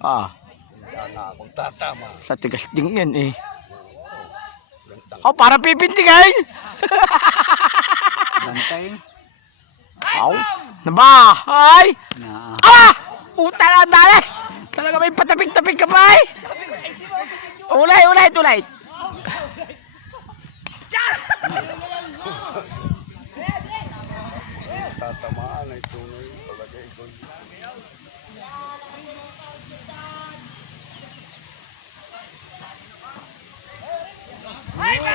Ah. Kung tatama. Sa tigas din yan eh. Oh, parang pipintigay. Bantay. Aw. Naba. Ay. Na. Ah! Puta na dali. Talaga may patapik-tapik ka pa eh. Ulay, tulay. Tatamaan ay tunay talaga ikon.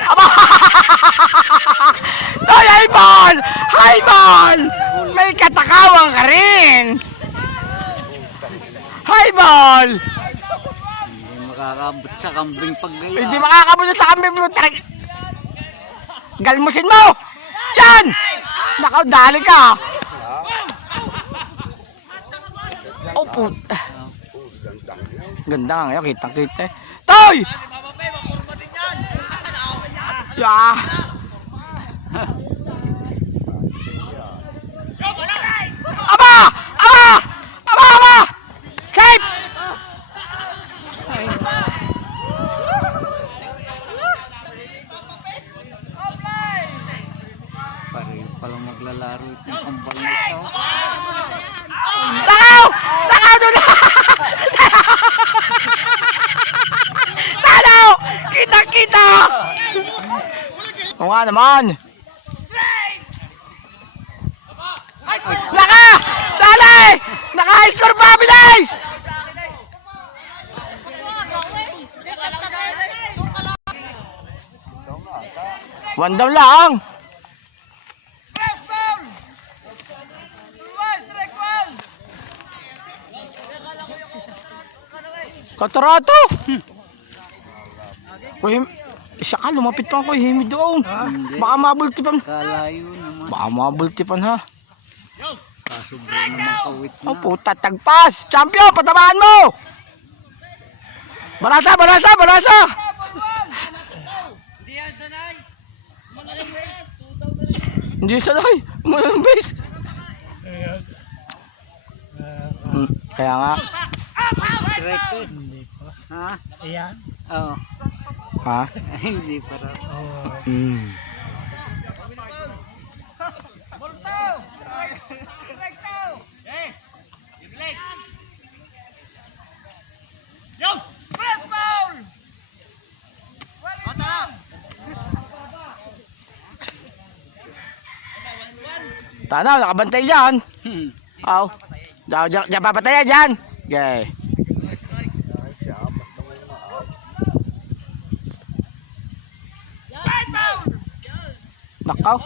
Aba! Toy, Haybol! Haybol! May katakawang ka rin! Haybol! Hindi makakabot sa kambing paggaya. Hindi makakabot sa kambing mo. Galmusin mo! Yan! Nakaw, dali ka! Oh, puta. Ganda nga ngayon, kitang-kita eh. Toy! Ya! Aba! Aba! Aba! Aba! Safe! Pareho palang maglalaro itong kambal na ito. Nakaw! Nakaw doon! Talo! Kita-kita! Oo nga naman! Naka! Dali! Naka-score pa, bilis! One down lang! Katarato! Uy, siya ka, lumapit pa ako, himi doon. Baka mabultipan. Kalayo naman. Baka mabultipan ha. Kasubro naman kawit na. Oh puta, tagpas! Champion, patamaan mo! Balasa! Hindi yan sanay. Malalang base. Kaya nga. Strike it. Ha? Ayan. Oo. Ha? Hindi pa raw. Tanaw, nakabantay dyan. Aw. Diyan papatayan dyan. Okay. Nakaw.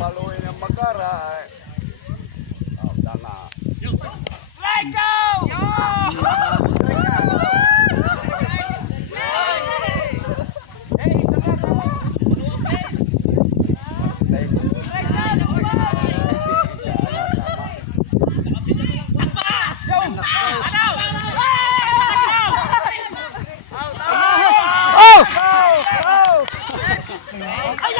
Paluin ang magkara. Tama. Oh! Ay,